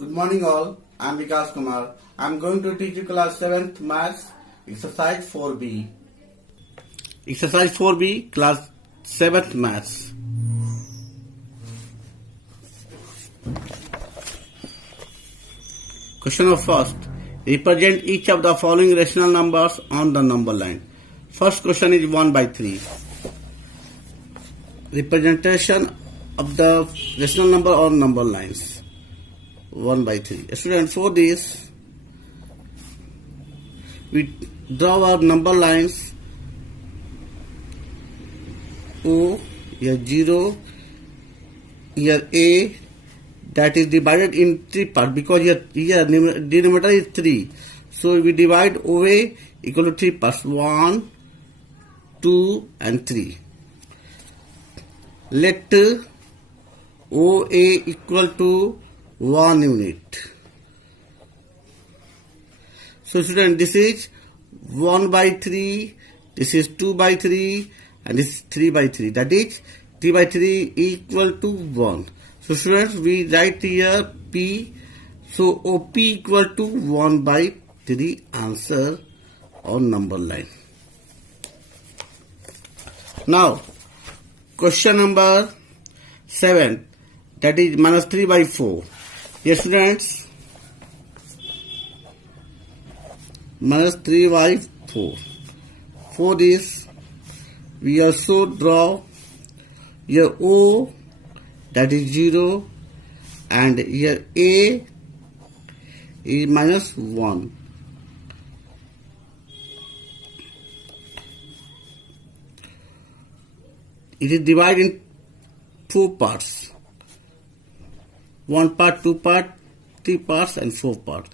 Good morning all. I am Vikas Kumar. I am going to teach you class 7th Maths exercise 4B. Exercise 4B class 7th Maths. Question of first. Represent each of the following rational numbers on the number line. First question is 1 by 3. Representation of the rational number on number lines. 1 by 3. Students, for this, we draw our number lines. O, here 0, here A, that is divided in 3 parts because here denominator is 3. So we divide OA equal to 3 parts, 1, 2 and 3. Let OA equal to 1 unit. So student, this is 1 by 3, this is 2 by 3 and this is 3 by 3. That is 3 by 3 equal to 1. So students, we write here P. So OP equal to 1 by 3 answer on number line. Now, question number 7, that is minus 3 by 4. Yes, students, minus 3 by 4. For this, we also draw here O, that is 0, and here A is minus 1. It is divided in 4 parts. 1 part, 2 part, 3 parts and 4 parts.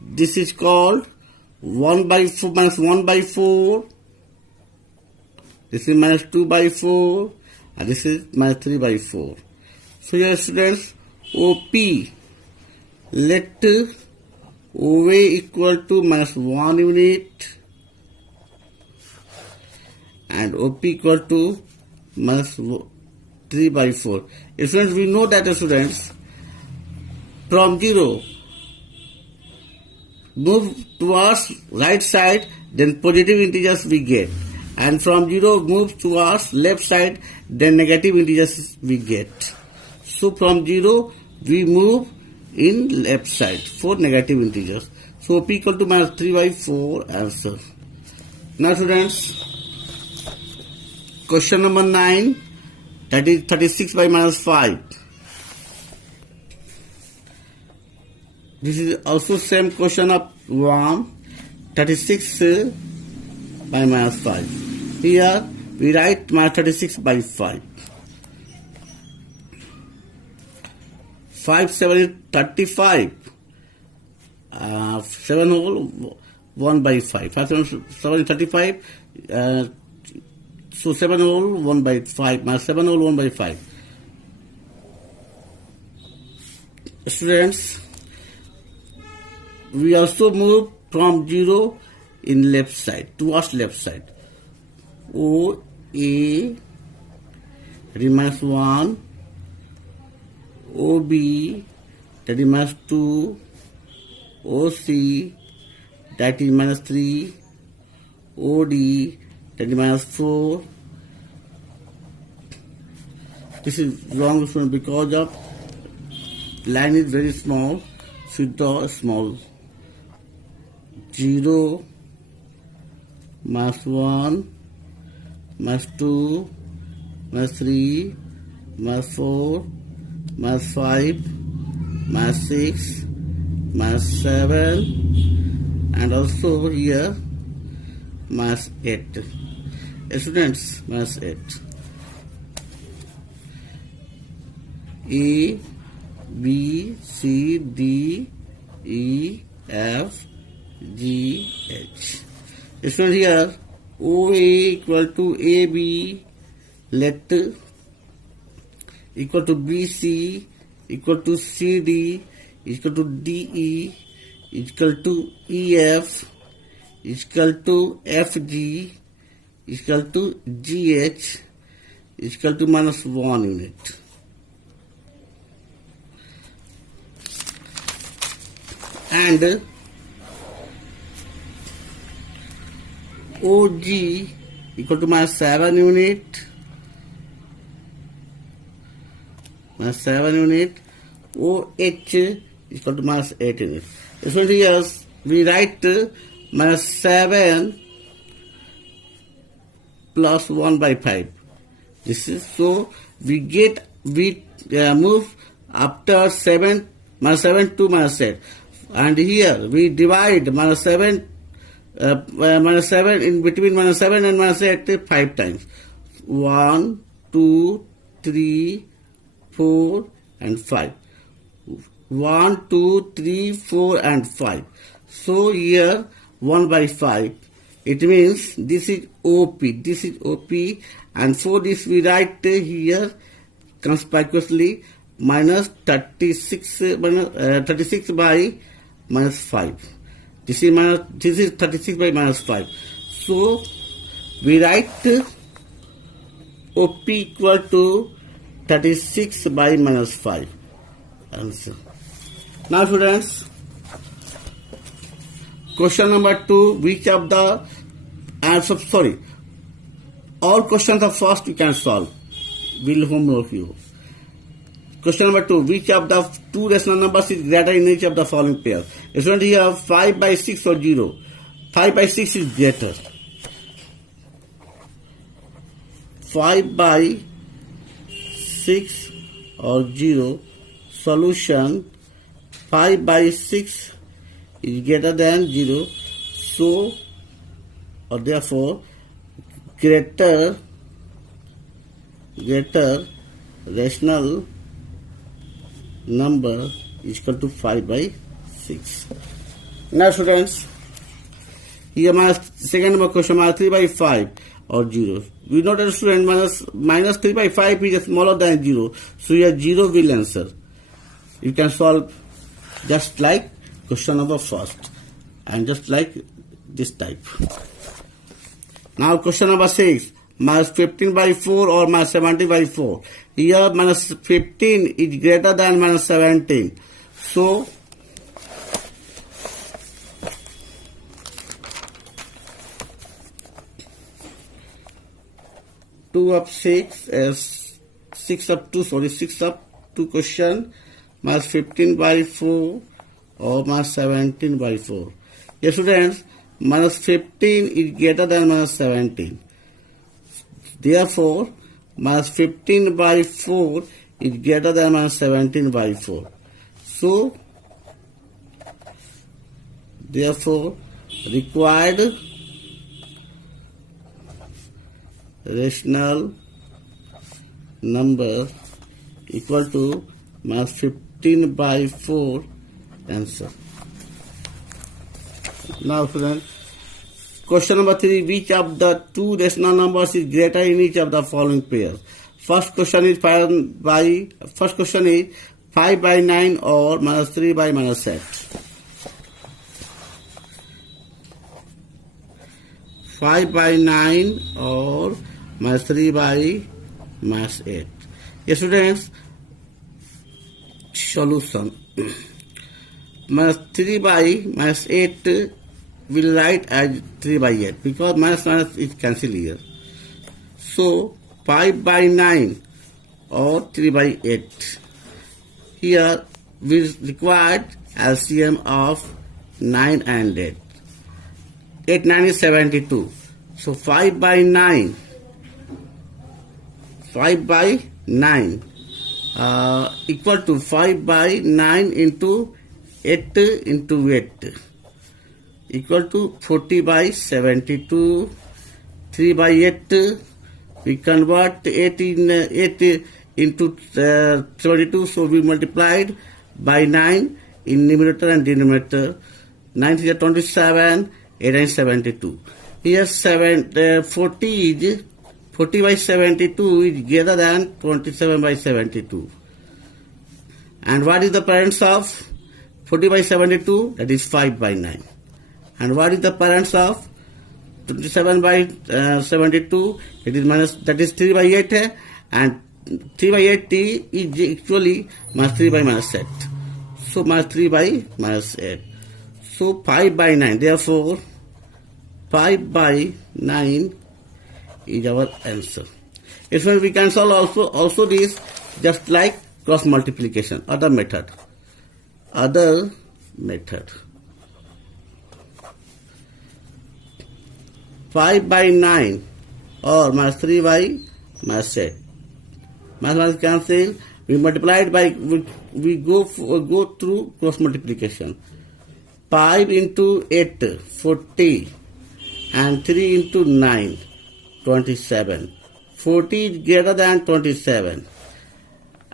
This is called 1 by 4 minus 1 by 4. This is minus 2 by 4 and this is minus 3 by 4. So here students, OP, let OA equal to minus 1 unit and OP equal to minus 3 by 4. Students, we know that students, from 0 move towards right side, then positive integers we get, and from 0 move towards left side, then negative integers we get. So from 0 we move in left side for negative integers. So P equal to minus 3 by 4 answer. Now students, question number 9, that is 36 by minus 5. This is also same question of 1, 36 by minus 5. Here we write minus 36 by 5. 5, 7 is 35. 7 whole 1 by 5. 5, 7 is 35. So 7 whole 1 by 5 minus 7 whole 1 by 5. Students, we also move from 0 in left side, towards left side. O, A, minus 1, OB, that is minus 2, OC, that is minus 3, OD, that is minus 4. This is wrong because of line is very small, so draw small. 0, minus 1, minus 2, minus 3, minus 4, minus 5, minus 6, minus 7, and also here minus 8. Students, minus 8. A, B, C, D, E, F, G, H. Students, here OA equal to AB, let equal to BC equal to CD equal to DE equal to EF equal to FG equal to GH equal to minus 1 unit. and OG equal to minus 7 unit, minus 7 unit, OH equal to minus 8 unit. So here we write minus 7 plus 1 by 5. This is so we move after 7 minus 7 to minus 8, and here we divide minus 7 in between minus 7 and minus 8 5 times. 1, 2, 3, 4 and 5. 1, 2, 3, 4 and 5. So here 1 by 5. It means this is OP. This is OP, and for this we write here conspicuously minus 36 by minus 5. This is 36 by minus 5. So we write OP equal to 36 by minus 5. Answer. Now students, question number 2, which of the answer, all questions are first you can solve. Will homework you. Question number 2, which of the two rational numbers is greater in each of the following pairs? Student, here 5 by 6 or 0. 5 by 6 is greater. 5 by 6 or 0. Solution, 5 by 6 is greater than 0. So, or therefore, greater rational number is equal to 5 by 6. Now students, here my second number question, minus 3 by 5 or 0. We know that student minus 3 by 5 is smaller than 0. So here 0 will answer. You can solve just like question number first and just like this type. Now question number 6, minus 15 by 4 or minus 17 by 4. Here minus 15 is greater than minus 17. So two of 6 is 6 of 2 question, minus 15 by 4 or minus 17 by 4. Yes students, minus 15 is greater than minus 17. Therefore, minus 15 by 4 is greater than minus 17 by 4. So, therefore, required rational number equal to minus 15 by 4 answer. Now friends, question number 3, which of the two rational numbers is greater in each of the following pairs? First question is 5 by 9 or minus 3 by minus 8. 5 by 9 or minus 3 by minus 8. Yes, students, solution. Minus 3 by minus 8 will write as 3 by 8 because minus is cancelled here. So 5 by 9 or 3 by 8. Here we required LCM of 9 and 8. 8 9 is 72. So 5 by 9 equal to 5 by 9 into 8 into 8 equal to 40 by 72. 3 by 8 we convert 8 into 72, so we multiplied by 9 in numerator and denominator. 9 is 27, 8 is 72. Here 40 by 72 is greater than 27 by 72. And what is the parents of 40 by 72? That is 5 by 9. And what is the parents of 27 by 72? It is minus, that is 3 by 8, and 3 by 8 is actually minus 3 by minus 8. So minus 3 by minus 8. So 5 by 9. Therefore, 5 by 9 is our answer. It means we can solve also this just like cross multiplication. Other method. 5 by 9 or minus 3 by minus 8. Mathematics cancel. We multiplied by, we go through cross multiplication. 5 into 8, 40. And 3 into 9, 27. 40 is greater than 27.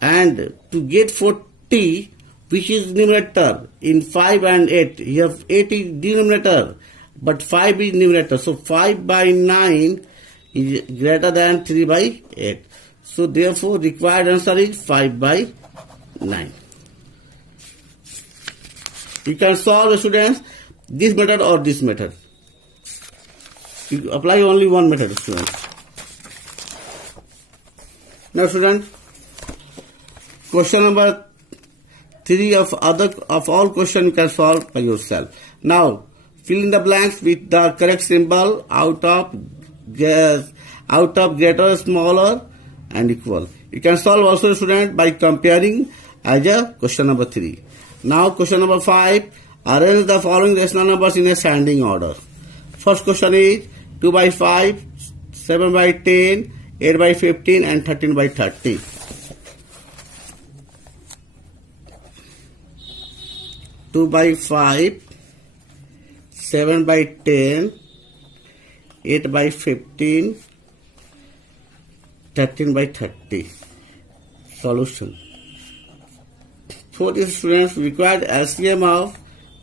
And to get 40, which is numerator, in 5 and 8, you have 8 is denominator, but 5 is numerator. So 5 by 9 is greater than 3 by 8. So therefore required answer is 5 by 9. You can solve, students, this method or this method. You apply only one method, students. Now, students, question number 3 of all questions you can solve by yourself. Now, fill in the blanks with the correct symbol out of greater, smaller, and equal. You can solve also, student, by comparing as a question number 3. Now, question number 5. Arrange the following rational numbers in ascending order. First question is 2 by 5, 7 by 10, 8 by 15, and 13 by 30. Two by 5, 7 by 10, 8 by 15, 13 by 30. Solution. For the students required LCM of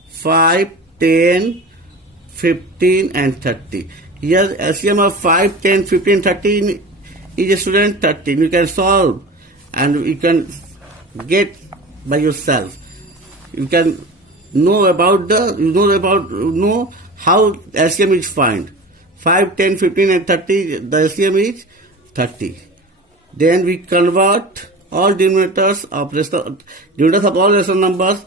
5, 10, 15 and 30. Here LCM of 5, 10, 15, 13 is a student 13. You can solve and you can get by yourself. You can know how LCM is find. 5, 10, 15 and 30, the LCM is 30. Then we convert all denominators of all rational numbers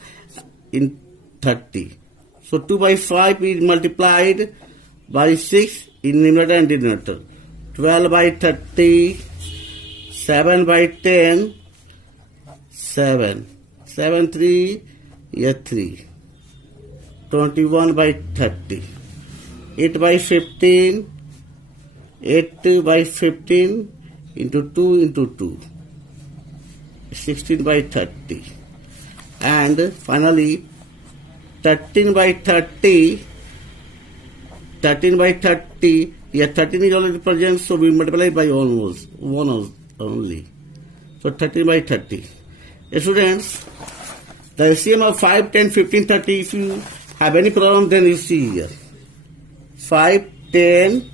in 30. So 2 by 5 is multiplied by 6 in numerator and denominator. 12 by 30, 7 by 10, 7. 7, 3, yeah, 3. 21 by 30. 8 by 15, 8 by 15 into 2 into 2. 16 by 30. And finally, 13 by 30, 13 by 30, yeah, 13 is already present, so we multiply by almost, one only. So 13 by 30. Students, the LCM of 5, 10, 15, 30, if you have any problem, then you see here. 5, 10,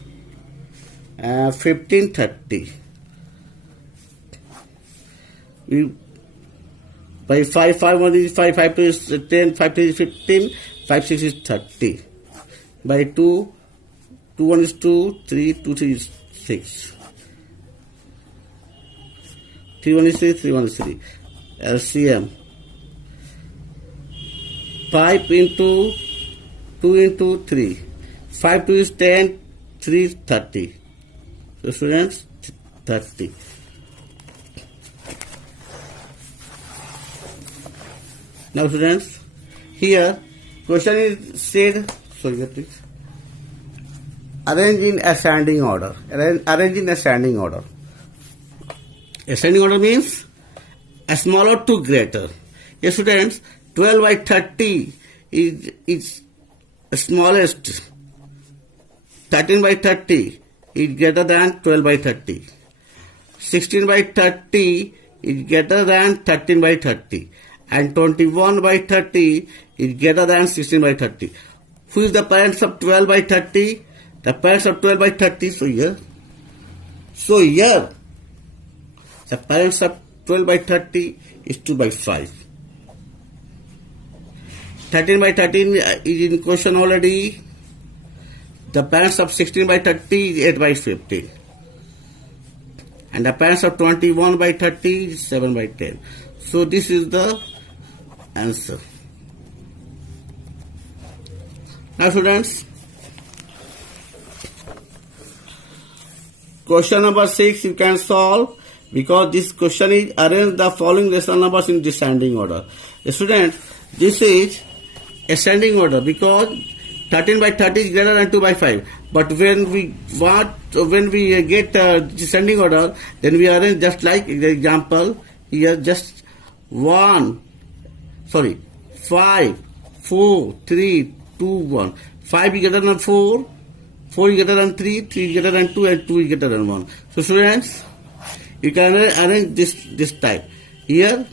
15, 30. By 5, 1 is 5, 5 2 is 10, 5 3 is 15, 5 6 is 30. By 2, 2 1 is 2, 3, 2 3 is 6. 3 1 is 3, 3 1 is 3. LCM. 5 into 2 into 3. 5 2 is 10, 3 is 30. So students, 30. Now students, here question is said, sorry please, arrange in ascending order. Arrange in ascending order. Ascending order means a smaller to greater. Yes, students, 12 by 30 is smallest. 13 by 30 is greater than 12 by 30. 16 by 30 is greater than 13 by 30. And 21 by 30 is greater than 16 by 30. Who is the parents of 12 by 30? The parents of 12 by 30, so here. So here, the parents of 12 by 30 is 2 by 5. 13 by 13 is in question already. The parents of 16 by 30 is 8 by 15. And the parents of 21 by 30 is 7 by 10. So this is the answer. Now students, question number 6 you can solve because this question is arrange the following rational numbers in descending order. Students, this is ascending order because 13 by 30 is greater than 2 by 5. But when we get descending order, then we arrange just like the example here, just 5, 4, 3, 2, 1. 5 is greater than 4, 4 is greater than 3, 3 is greater than 2, and 2 is greater than 1. So students, you can arrange this type. Here,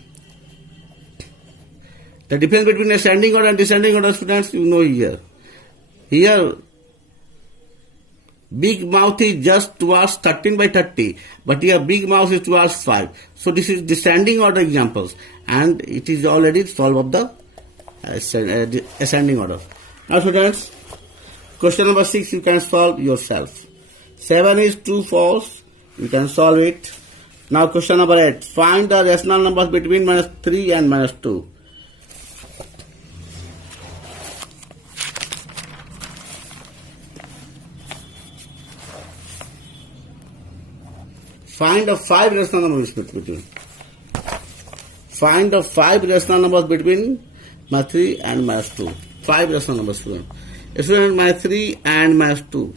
the difference between ascending order and descending order, students, you know here. Here, big mouth is just towards 13 by 30, but here big mouth is towards 5. So this is descending order examples, and it is already solved of the ascending order. Now students, question number 6 you can solve yourself. 7 is true, false. You can solve it. Now question number 8. Find the rational numbers between -3 and -2. Find the 5 rational numbers between. Find the 5 rational numbers between -3 and -2. 5 rational numbers, student. Student, -3 and -2.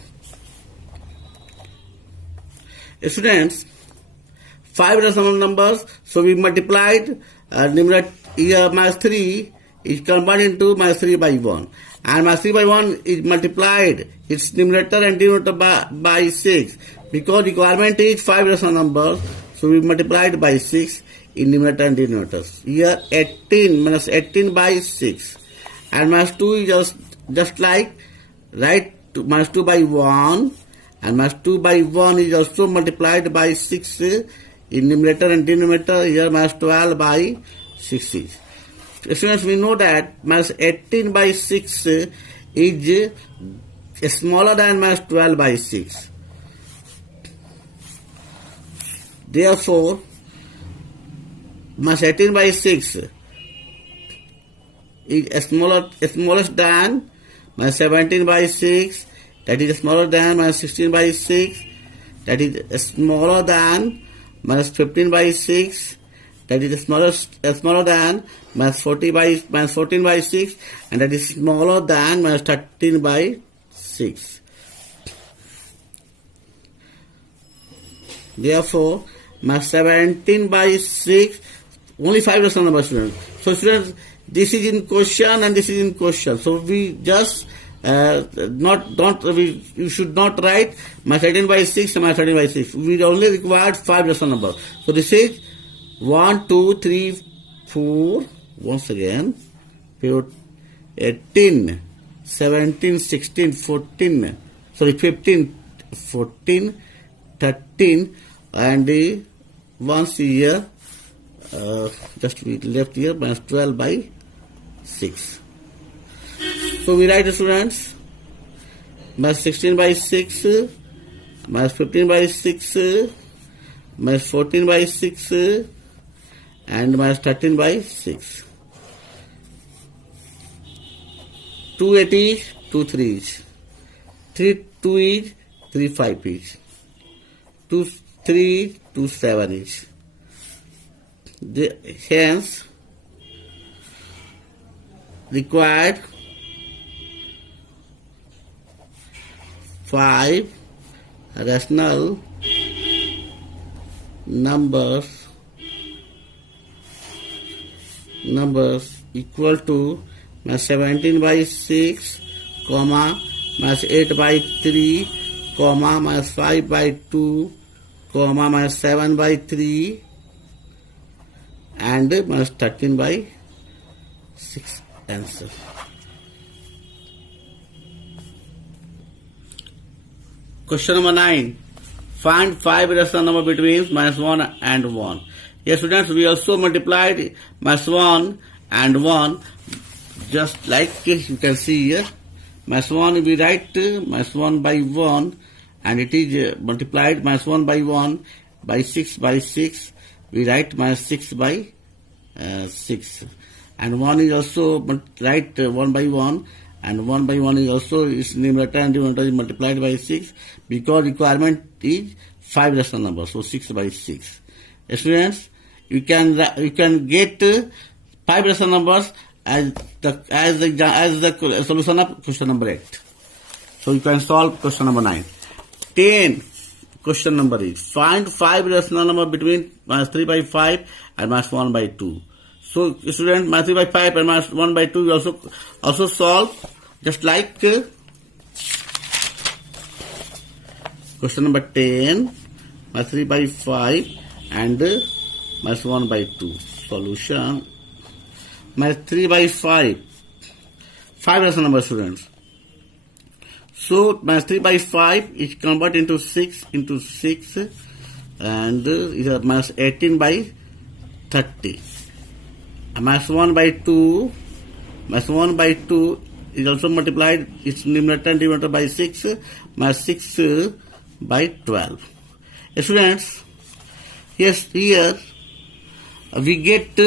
Students, 5 rational numbers. So we multiplied numerator here -3 is converted into -3 by 1, and -3 by 1 is multiplied its numerator and denominator by 6. Because requirement is 5 rational numbers, so we multiplied by 6 in numerator and denominators. Here 18 minus 18 by 6, and -2 is just like right to -2 by 1, and -2 by 1 is also multiplied by 6 in numerator and denominator. Here -12 by 6. Students, we know that -18 by 6 is smaller than -12 by 6. Therefore, -18 by 6 is smallest than -17 by 6, that is smaller than -16 by 6, that is smaller than -15 by 6, that is smaller than -14 by 6, and that is smaller than -13 by 6. Therefore, -17 by 6, only 5 rational numbers, students. So students, this is in question and this is in question. So we just you should not write -13 by 6 and -13 by 6. We only required 5 rational numbers. So this is 1, 2, 3, 4. Once again, 18, 17, 16, 14. 15, 14, 13, and once here, just we left here -12 by 6. So we write, students, -16 by 6, -15 by 6, -14 by 6, and -13 by 6. 280, 2 3s. 3 2 each, 3 5 each. 2 3 2 7 each. Hence, required 5 rational numbers equal to -17 by 6, -8 by 3, -5 by 2, -7 by 3, and -13 by 6. Answer. Question number 9. Find 5 rational number between -1 and 1. Yes, students, we also multiplied -1 and 1, just like you can see here. -1 we write -1 by 1, and it is multiplied -1 by 1 by 6 by 6. We write -6 by 6. And 1 is also write 1 by 1, and 1 by 1 is also is numerator and denominator is multiplied by 6 because requirement is 5 rational numbers, so 6 by 6. Students, you can get 5 rational numbers as the solution of question number 8. So you can solve question number 9. 10. Question number is find 5 rational number between minus 3 by 5 and minus 1 by 2. So student, minus 3 by 5 and minus 1 by 2 you also solve just like question number 10, minus 3 by 5 and minus 1 by 2. Solution, minus 3 by 5 rational number, students. So minus 3 by 5 is converted into 6 and is minus 18 by 30. And minus 1 by 2 is also multiplied, its numerator and denominator by 6, minus 6 by 12. Students, yes, here we get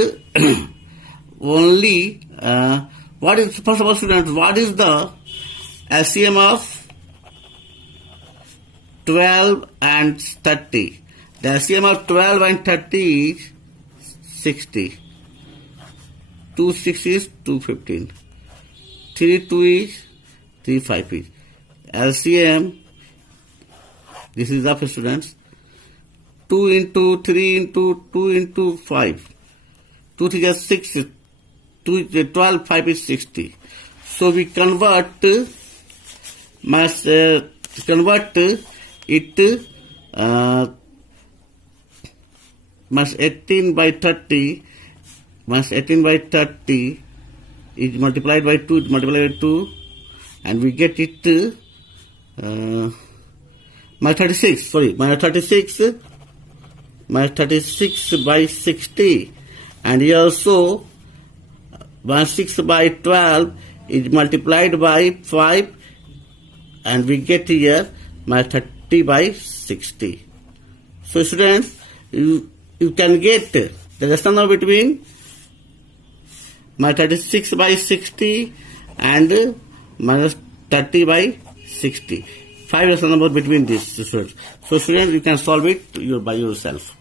only what is, first of all, students, what is the LCM of 12 and 30? The LCM of 12 and 30 is 60. 2 6 is 215. 3 2 is 3 5 is. LCM, this is up, students. 2 into 3 into 2 into 5. 2 3 is 6. 2 12, 5 is 60. So we convert it minus 18 by 30. Minus 18 by 30 is multiplied by 2, and we get it minus 36, minus 36 by 60, and here also minus 6 by 12 is multiplied by 5, and we get here minus 30 by 60. So students, you can get the rational number between minus 36 by 60 and minus 30 by 60. 5 rational number between these, students. So students, you can solve it by yourself.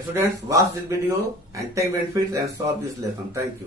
Students, watch this video and take benefits and solve this lesson. Thank you.